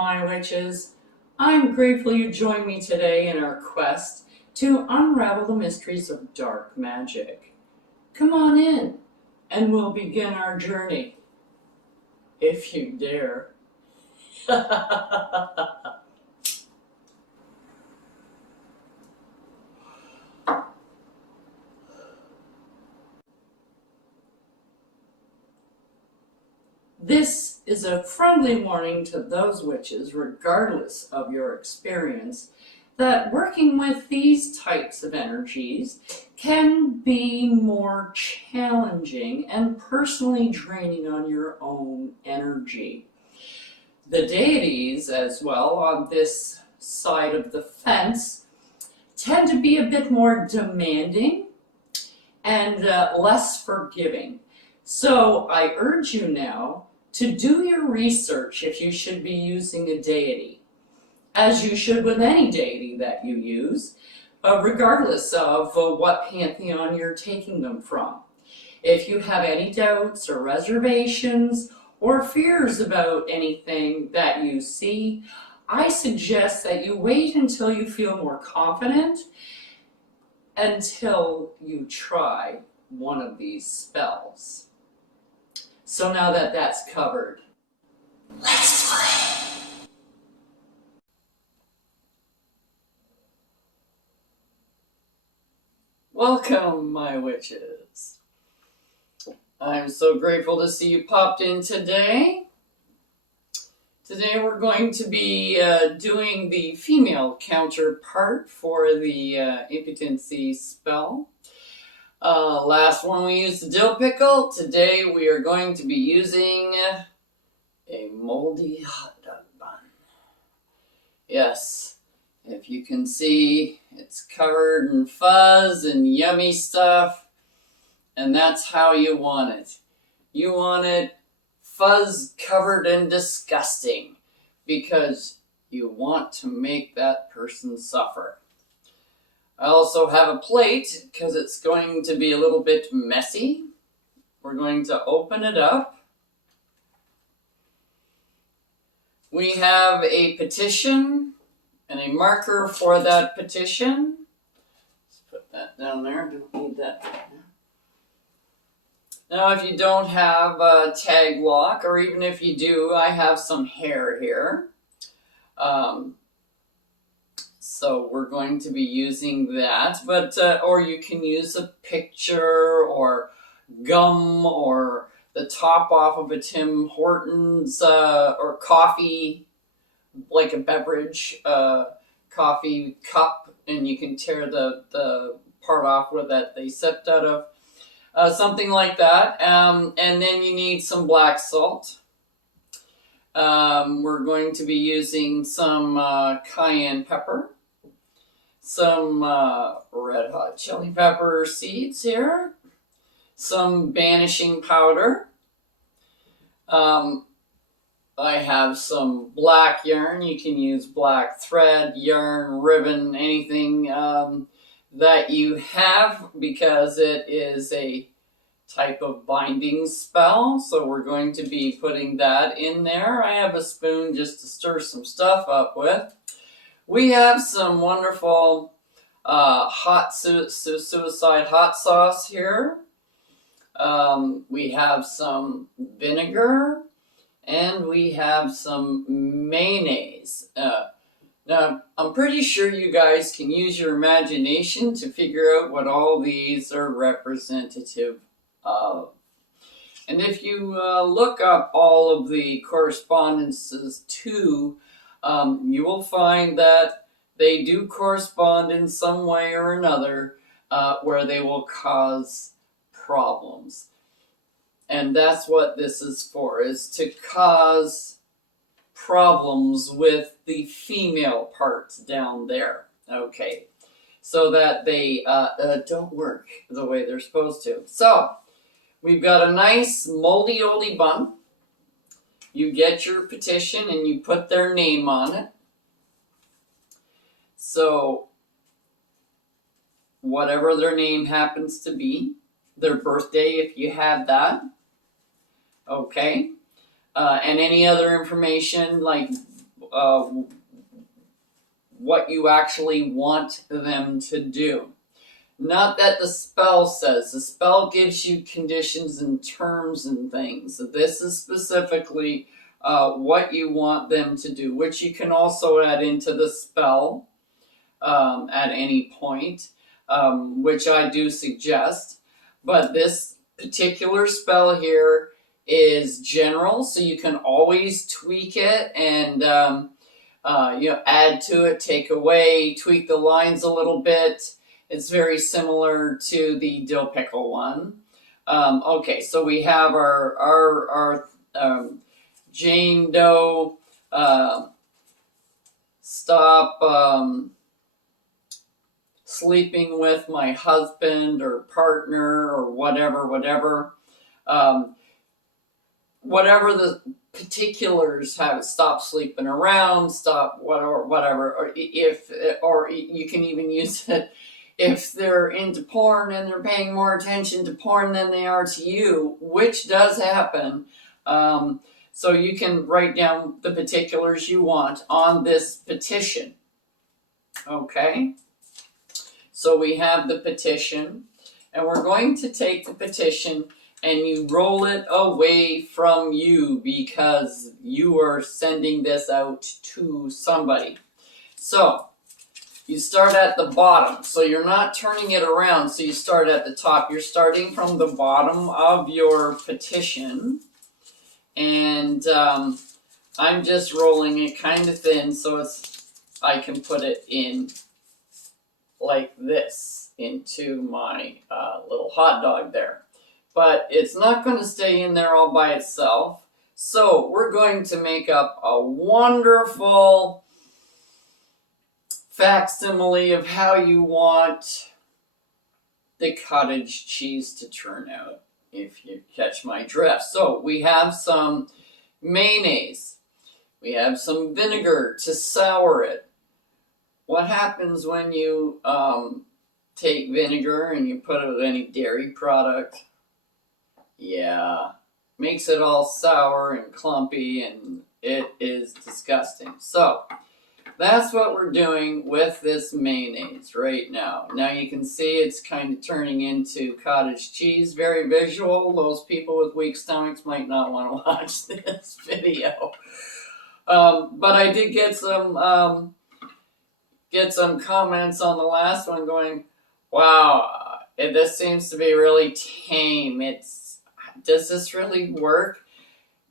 my witches. I'm grateful you joined me today in our quest to unravel the mysteries of dark magic. Come on in, and we'll begin our journey, if you dare. This is a friendly warning to those witches, regardless of your experience, that working with these types of energies can be more challenging and personally draining on your own energy. The deities, as well, on this side of the fence, tend to be a bit more demanding and less forgiving. So I urge you now to do your research if you should be using a deity, as you should with any deity that you use, regardless of what pantheon you're taking them from. If you have any doubts or reservations or fears about anything that you see, I suggest that you wait until you feel more confident until you try one of these spells. So now that that's covered, let's play. Welcome, my witches. I'm so grateful to see you popped in today. Today we're going to be doing the female counterpart for the impotency spell. Last one we used the dill pickle. Today we are going to be using a moldy hot dog bun. Yes, if you can see, it's covered in fuzz and yummy stuff, and that's how you want it. You want it fuzz covered and disgusting because you want to make that person suffer. I also have a plate because it's going to be a little bit messy. We're going to open it up. We have a petition and a marker for that petition. Let's put that down there. Don't need that. Now, if you don't have a tag lock, or even if you do, I have some hair here. So we're going to be using that, but or you can use a picture or gum or the top off of a Tim Hortons or coffee, like a beverage coffee cup, and you can tear the part off where that they sipped out of, something like that. And then you need some black salt. We're going to be using some cayenne pepper. Some red hot chili pepper seeds here, some banishing powder. I have some black yarn. You can use black thread, yarn, ribbon, anything that you have, because it is a type of binding spell. So we're going to be putting that in there. I have a spoon just to stir some stuff up with. We have some wonderful hot suicide hot sauce here. We have some vinegar, and we have some mayonnaise. Now, I'm pretty sure you guys can use your imagination to figure out what all these are representative of. And if you look up all of the correspondences to, you will find that they do correspond in some way or another where they will cause problems. And that's what this is for, is to cause problems with the female parts down there. Okay, so that they don't work the way they're supposed to. So, we've got a nice moldy oldie bun. You get your petition and you put their name on it. So, whatever their name happens to be, their birthday if you have that, okay, and any other information like what you actually want them to do. Not that the spell says. The spell gives you conditions and terms and things. This is specifically what you want them to do, which you can also add into the spell at any point, which I do suggest. But this particular spell here is general, so you can always tweak it and add to it, take away, tweak the lines a little bit. It's very similar to the dill pickle one. Okay, so we have our Jane Doe stop sleeping with my husband or partner or whatever. Whatever the particulars have, stop sleeping around, stop whatever, or you can even use it if they're into porn and they're paying more attention to porn than they are to you, which does happen. So you can write down the particulars you want on this petition. Okay? So we have the petition, and we're going to take the petition and you roll it away from you because you are sending this out to somebody. So you start at the bottom, so you're not turning it around, so you start at the top. You're starting from the bottom of your petition, and I'm just rolling it kind of thin so I can put it in like this into my little hot dog there. But it's not going to stay in there all by itself, so we're going to make up a wonderful facsimile of how you want the cottage cheese to turn out, if you catch my drift. So we have some mayonnaise. We have some vinegar to sour it. What happens when you take vinegar and you put it with any dairy product? Yeah, makes it all sour and clumpy, and it is disgusting. So that's what we're doing with this mayonnaise right now. Now you can see it's kind of turning into cottage cheese. Very visual. Those people with weak stomachs might not want to watch this video. But I did get some comments on the last one going, wow, this seems to be really tame. Does this really work?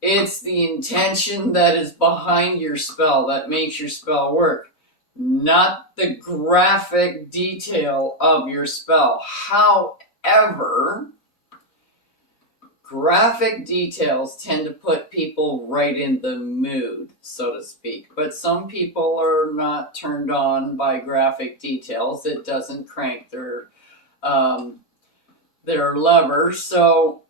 It's the intention that is behind your spell that makes your spell work, not the graphic detail of your spell. However, graphic details tend to put people right in the mood, so to speak. But some people are not turned on by graphic details. It doesn't crank their lovers. So,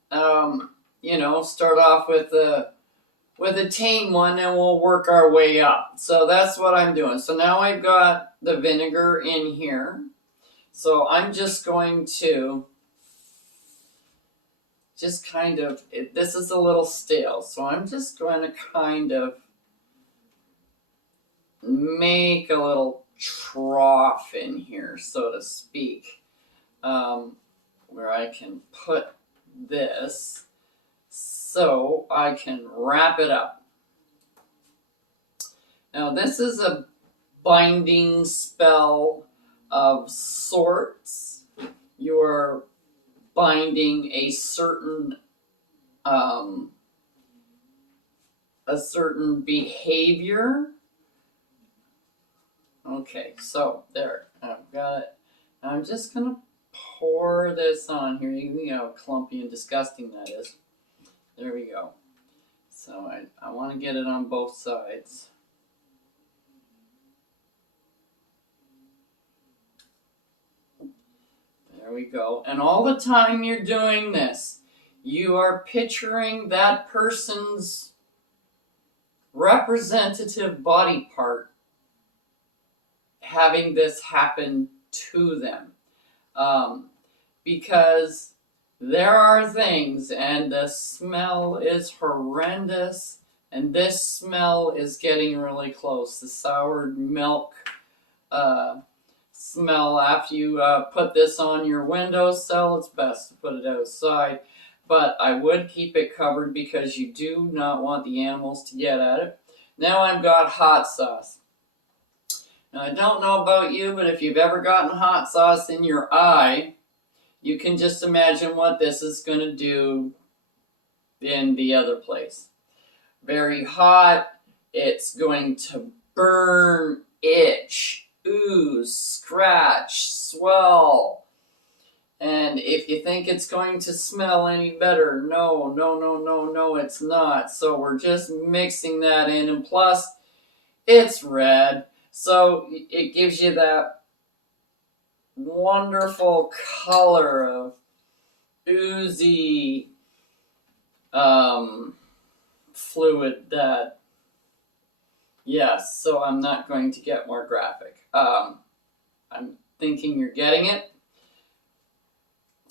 start off with a tame one and we'll work our way up. So that's what I'm doing. So now I've got the vinegar in here. So I'm just going to this is a little stale. So I'm just going to kind of make a little trough in here, so to speak, where I can put this so I can wrap it up. Now this is a binding spell of sorts. You're binding a certain behavior. Okay, so there, I've got it. I'm just gonna pour this on here. You can see how clumpy and disgusting that is. There we go. So I want to get it on both sides. There we go. And all the time you're doing this, you are picturing that person's representative body part having this happen to them. Because there are things, and the smell is horrendous, And this smell is getting really close. The soured milk smell. After you put this on your windowsill, it's best to put it outside. But I would keep it covered because you do not want the animals to get at it. Now I've got hot sauce. Now I don't know about you, but if you've ever gotten hot sauce in your eye, you can just imagine what this is going to do in the other place. Very hot. It's going to burn, itch, ooze, scratch, swell. And if you think it's going to smell any better, no, it's not. So we're just mixing that in. And plus, it's red. So it gives you that wonderful color of oozy fluid that, yes, so I'm not going to get more graphic. I'm thinking you're getting it.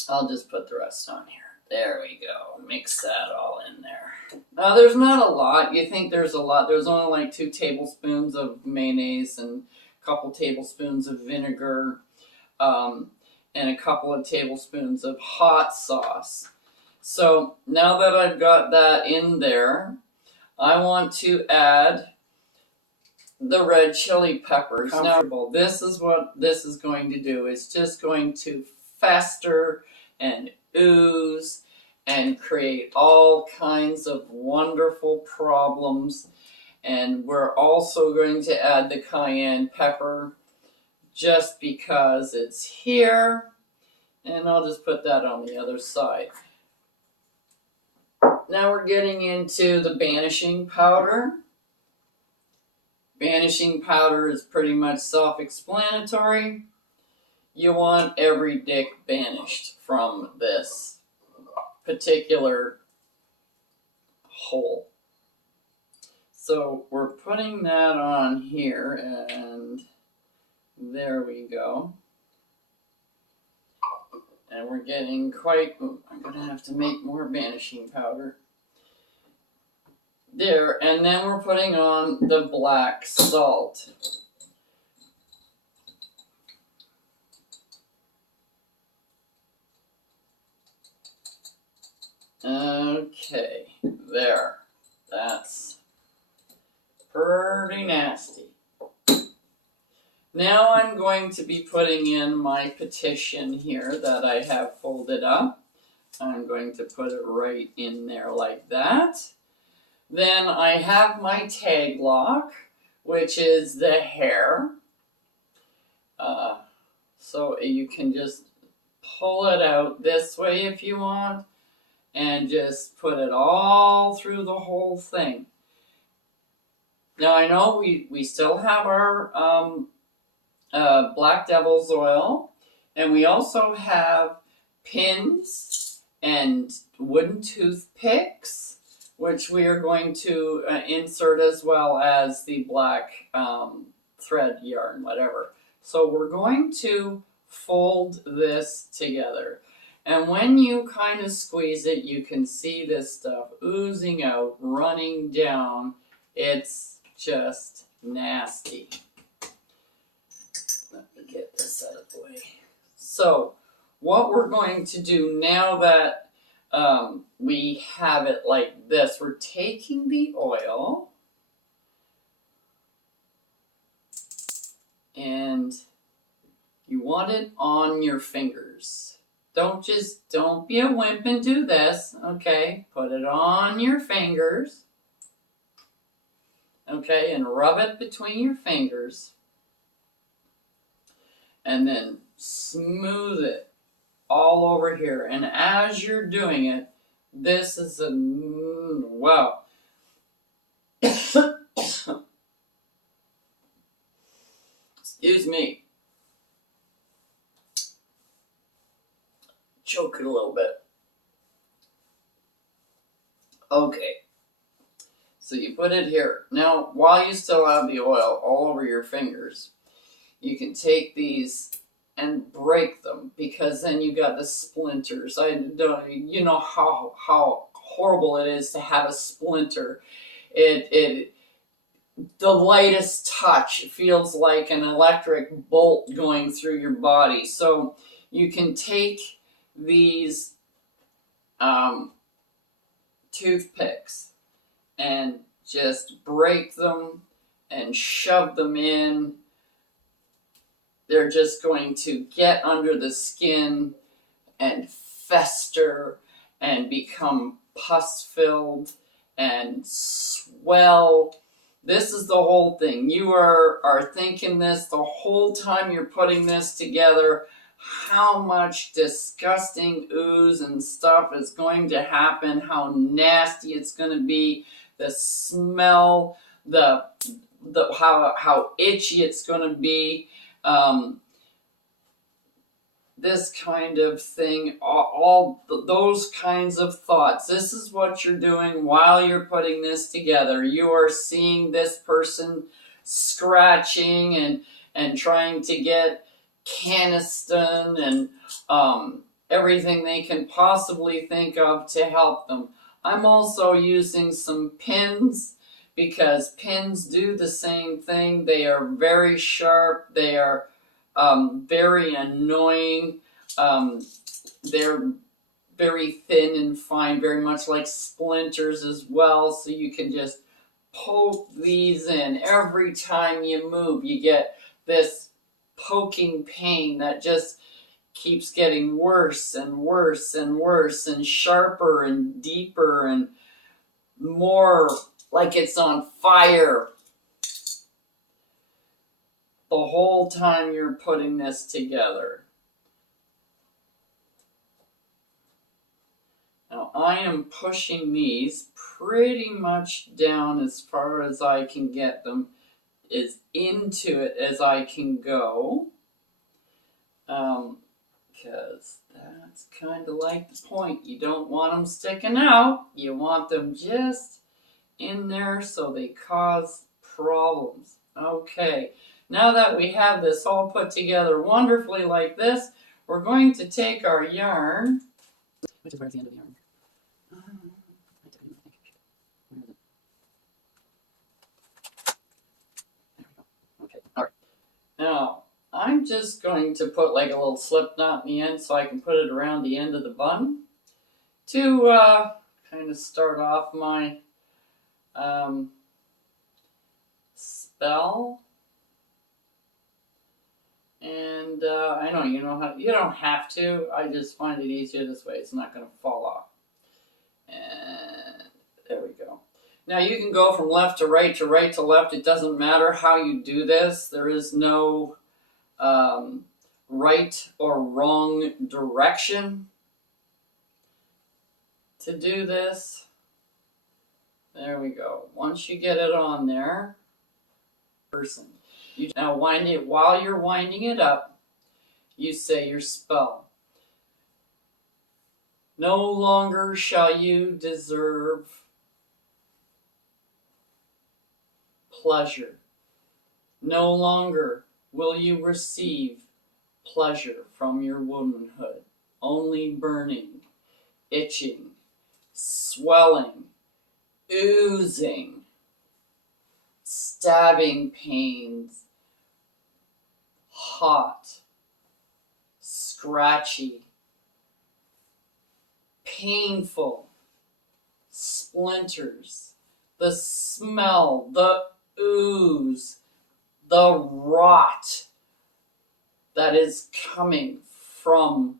I'll just put the rest on here. There we go. Mix that all in there. Now, there's not a lot. You think there's a lot. There's only like 2 tablespoons of mayonnaise and a couple tablespoons of vinegar and a couple of tablespoons of hot sauce. So now that I've got that in there, I want to add the red chili peppers. Now, this is what this is going to do. It's just going to fester and ooze and create all kinds of wonderful problems. And we're also going to add the cayenne pepper just because it's here. And I'll just put that on the other side. Now we're getting into the banishing powder. Banishing powder is pretty much self-explanatory. You want every dick banished from this particular hole. So we're putting that on here, and there we go. And we're getting quite, I'm going to have to make more banishing powder. There, and then we're putting on the black salt. Okay, there. That's pretty nasty. Now I'm going to be putting in my petition here that I have folded up. I'm going to put it right in there like that. Then I have my tag lock, which is the hair. So you can just pull it out this way if you want, and just put it all through the whole thing. Now I know we still have our Black Devil's oil, and we also have pins and wooden toothpicks, which we are going to insert, as well as the black thread yarn, whatever. So we're going to fold this together. And when you kind of squeeze it, you can see this stuff oozing out, running down. It's just nasty. Let me get this out of the way. So what we're going to do now that we have it like this, we're taking the oil and you want it on your fingers. Don't be a wimp and do this, okay? Put it on your fingers, okay, and rub it between your fingers. And then smooth it all over here. And as you're doing it, this is a, wow. Excuse me. Choke it a little bit. Okay. So you put it here. Now, while you still have the oil all over your fingers, you can take these and break them, because then you got the splinters. You know how horrible it is to have a splinter. It the lightest touch feels like an electric bolt going through your body. So you can take these toothpicks and just break them and shove them in. They're just going to get under the skin and fester and become pus-filled and swell. This is the whole thing. You are thinking this the whole time you're putting this together, how much disgusting ooze and stuff is going to happen, how nasty it's going to be, the smell, the how itchy it's going to be. This kind of thing, all those kinds of thoughts. This is what you're doing while you're putting this together. You are seeing this person scratching and trying to get Caniston and everything they can possibly think of to help them. I'm also using some pins because pins do the same thing. They are very sharp. They are very annoying. They're very thin and fine, very much like splinters as well. So you can just poke these in. Every time you move, you get this poking pain that just keeps getting worse and worse and worse and sharper and deeper and more like it's on fire the whole time you're putting this together. Now I am pushing these pretty much down as far as I can get them, as into it as I can go, because that's kind of like the point. You don't want them sticking out. You want them just in there so they cause problems. Okay. Now that we have this all put together wonderfully like this, we're going to take our yarn, which is where's the end of the yarn? Okay, all right. Now, I'm just going to put like a little slip knot in the end so I can put it around the end of the bun to kind of start off my spell. And I know you don't have to. I just find it easier this way. It's not going to fall off. And there we go. Now you can go from left to right to right to left. It doesn't matter how you do this. There is no right or wrong direction to do this. There we go. Once you get it on there, person. You now wind it. While you're winding it up, you say your spell. No longer shall you deserve pleasure. No longer will you receive pleasure from your womanhood. Only burning, itching, swelling, oozing, stabbing pains, hot, scratchy, painful, splinters, the smell, the ooze, the rot that is coming from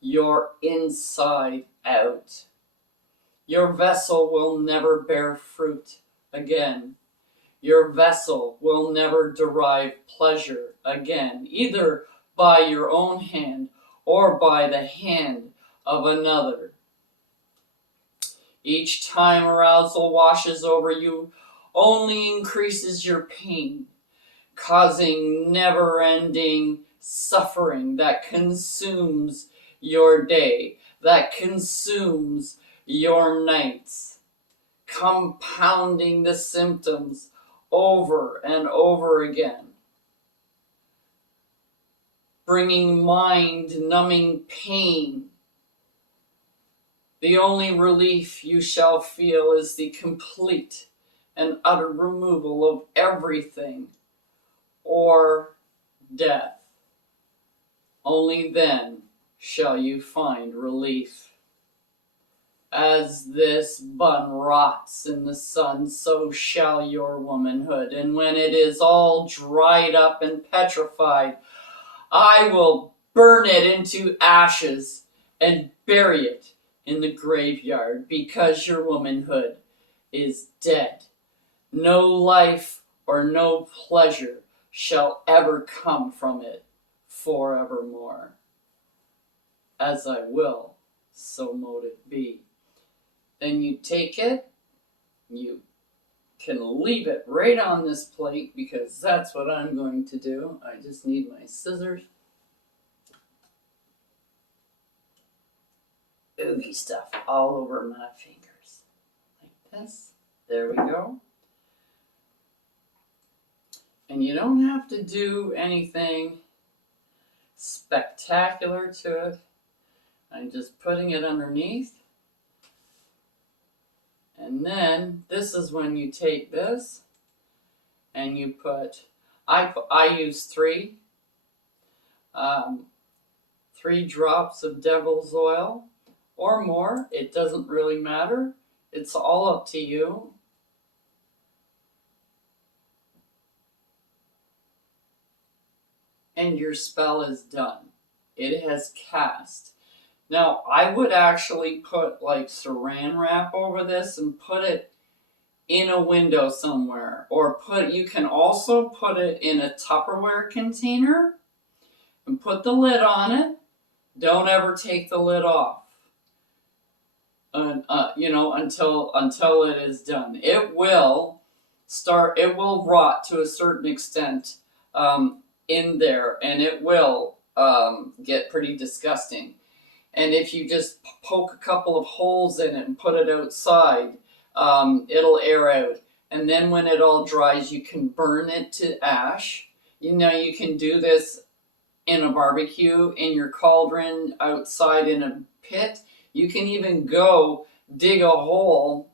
your inside out. Your vessel will never bear fruit again. Your vessel will never derive pleasure again, either by your own hand or by the hand of another. Each time arousal washes over you, only increases your pain, causing never-ending suffering that consumes your day, that consumes your nights, compounding the symptoms over and over again, bringing mind-numbing pain. The only relief you shall feel is the complete and utter removal of everything or death. Only then shall you find relief. As this bun rots in the sun, so shall your womanhood. And when it is all dried up and petrified, I will burn it into ashes and bury it in the graveyard, because your womanhood is dead. No life or no pleasure shall ever come from it forevermore. As I will, so mote it be. Then you take it, you can leave it right on this plate, because that's what I'm going to do. I just need my scissors. Oogie stuff all over my fingers. Like this. There we go. And you don't have to do anything spectacular to it. I'm just putting it underneath. And then this is when you take this and you put, I use three drops of devil's oil or more. It doesn't really matter. It's all up to you. And your spell is done. It has cast. Now, I would actually put like saran wrap over this and put it in a window somewhere. Or you can also put it in a Tupperware container and put the lid on it. Don't ever take the lid off. Until it is done. It will rot to a certain extent in there, and it will get pretty disgusting. And if you just poke a couple of holes in it and put it outside, it'll air out. And then when it all dries, you can burn it to ash. You can do this in a barbecue, in your cauldron, outside in a pit. You can even go dig a hole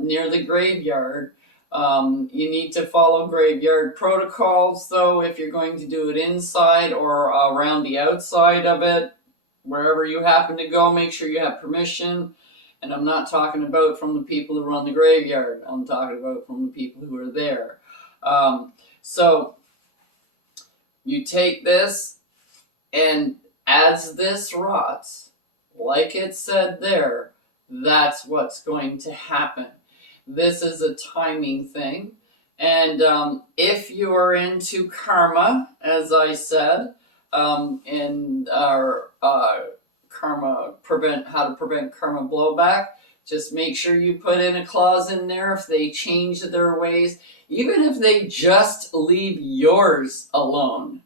near the graveyard. You need to follow graveyard protocols, though, if you're going to do it inside or around the outside of it. Wherever you happen to go, make sure you have permission. And I'm not talking about from the people who run the graveyard. I'm talking about from the people who are there. So you take this, and as this rots, like it said there, that's what's going to happen. This is a timing thing. And if you are into karma, as I said, in our how to prevent karma blowback, just make sure you put in a clause in there if they change their ways, even if they just leave yours alone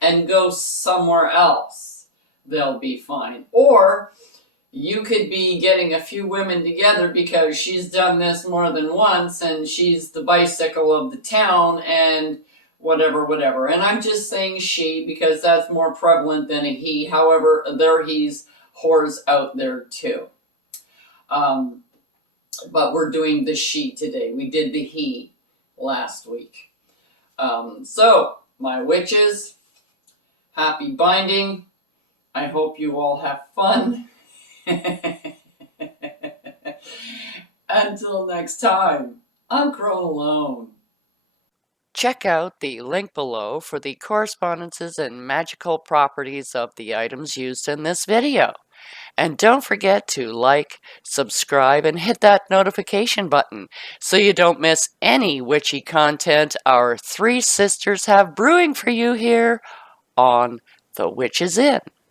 and go somewhere else, they'll be fine. Or you could be getting a few women together because she's done this more than once and she's the bicycle of the town and whatever. And I'm just saying she because that's more prevalent than a he. However, there are he's whores out there too. But we're doing the she today. We did the he last week. So, my witches, happy binding. I hope you all have fun. Until next time, I'm Grown Alone. Check out the link below for the correspondences and magical properties of the items used in this video. And don't forget to like, subscribe, and hit that notification button so you don't miss any witchy content our three sisters have brewing for you here on The Witches Inn.